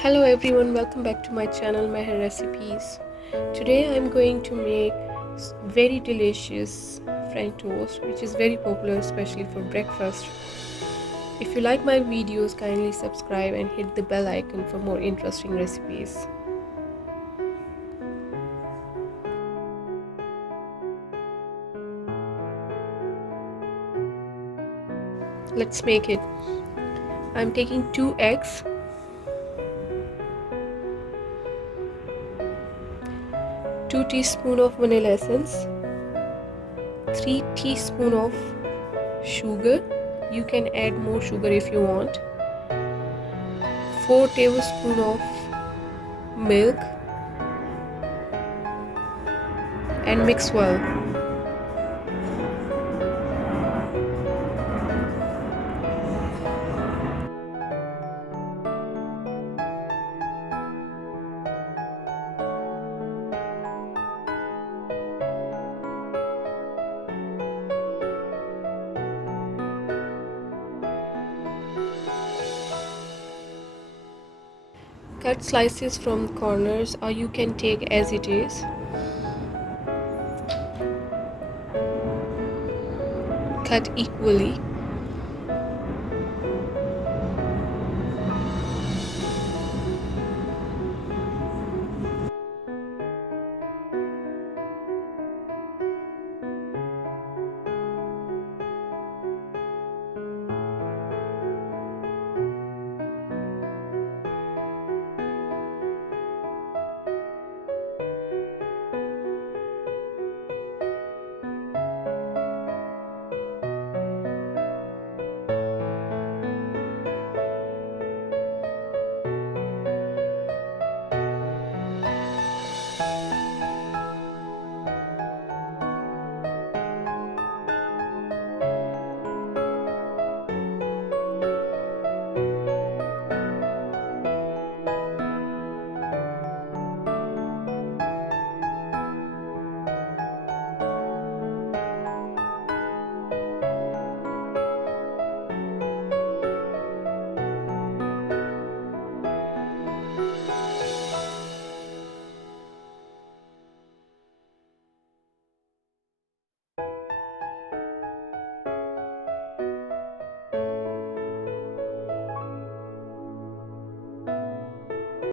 Hello everyone, welcome back to my channel Mehr recipes. Today I'm going to make very delicious French toast, which is very popular especially for breakfast. If you like my videos, kindly subscribe and hit the bell icon for more interesting recipes. Let's make it. I'm taking 2 eggs, 2 teaspoons of vanilla essence, 3 teaspoons of sugar. You can add more sugar if you want. 4 tablespoons of milk and mix well. Cut slices from corners, or you can take as it is. Cut equally.